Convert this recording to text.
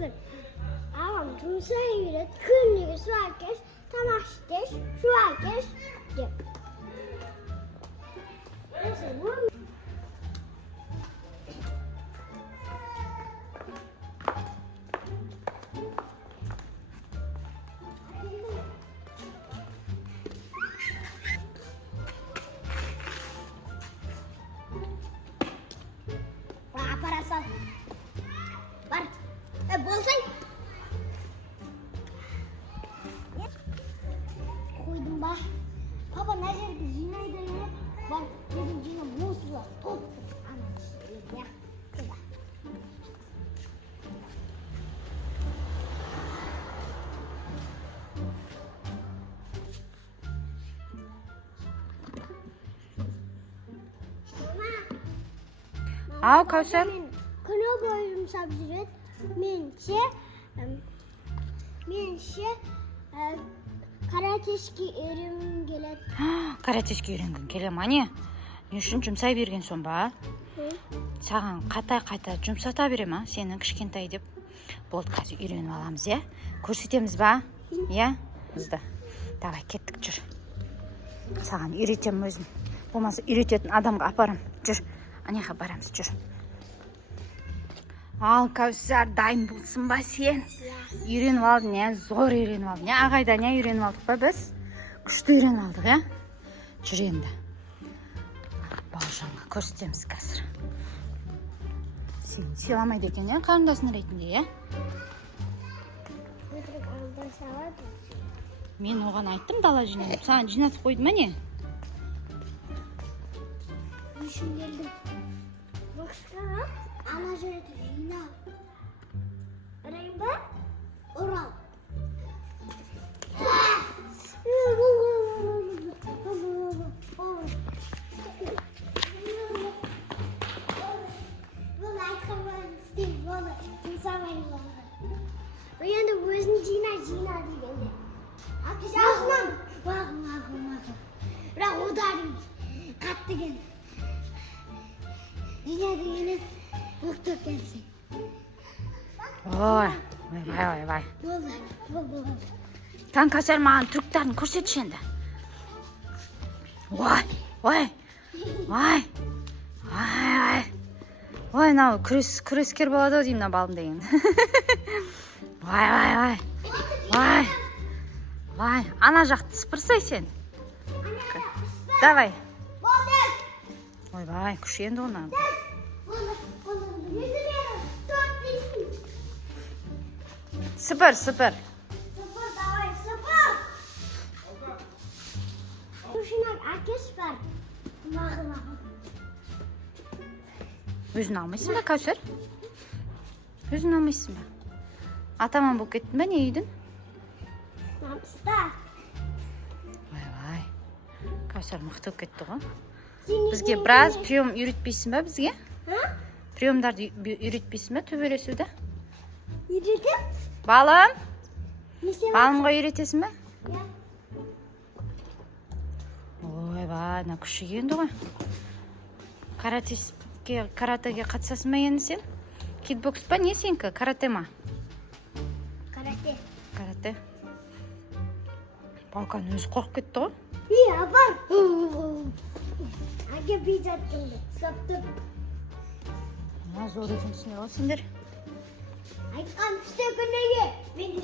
Bakın. Ağam жұмысай береді. Күніге су әкеш, тамақ ішкеш, су әкеш деп. Апара сал. Бар. Болсаң. Қойдым ба? Папа мына жерді жинайды еді. Бар, өзім жинап мусырлар толтырып ана жерге. Ау, Кәусар. Күні бойы жұмсап жүреді. Менше каратешке үйренгім келеді. Каратешке үйренгің келе ма не? Не үшін жұмсай берген сон ба? Саған қайта жұмсата бере ма? Сені кішкентай деп. Болды, қазір үйреніп аламыз, е? Көрсетеміз ба? Е? Бізді. Давай, кеттік, жүр. Саған үйретем өзім. Болмаса үйрететін адамға апарам. Жүр. Анеға барамыз, жүр. Ал, Кәусар, дайын болсын ба сен? Үйреніп алдың, не? Зор үйреніп алдың, не? Ағайда не үйреніп алдық ба біз? Күшті үйреніп алдық, е? Жүр енді. Бауыржанға көрсетеміз қазір. Сен сыйламайды екен, е? Қарындасың ретінде, е? Мен оған айттым дала жинап. Саған жинатып қойды ма не? Үшін келдім. Бақсыға ана жерді жинап. Ұрайын ба? Ұрал. Бұл айтқан барын істейді, болды. Жұмсамай болды. Енді өзін жина дегенде. Мағым. Бірақ ударым қатты кен. Жина дегенен ұқты кенсің. Ой. Болды. Таң Кәусар маған трюктарын көрсетші енді. Ой, нау күрескер болады ау деймін балым деген. Ой, ана жақты сыпырсай сен. Давай. Ой, күш енді оны. Сыпыр. Давай. Күшінен әкеш бар. Мағым. Өзін алмайсың ба, Кәусар? Өзін алмайсың ба? Атаман болып кеттің ба, не үйдің? Намыста. Ой. Кәусар мықты болып кетті ғой. Бізге біраз прием үйретпейсің ба бізге? Приемдарды үйретпейсің ба, төбелесуді? Үйретем? Балым? Балымға үйретесің ба? Ой, на күші енді ғой. Каратеге қатысасың ба енді сен? Кикбокс па, не сенкі? Карате ма? Карате. Балкан өзі қорқып кетті ғой? Бар. Әке бейжаттыңды. Саптып. Зор екенсіңдер ғой сендер. Айтқан үште күнеге. Мен де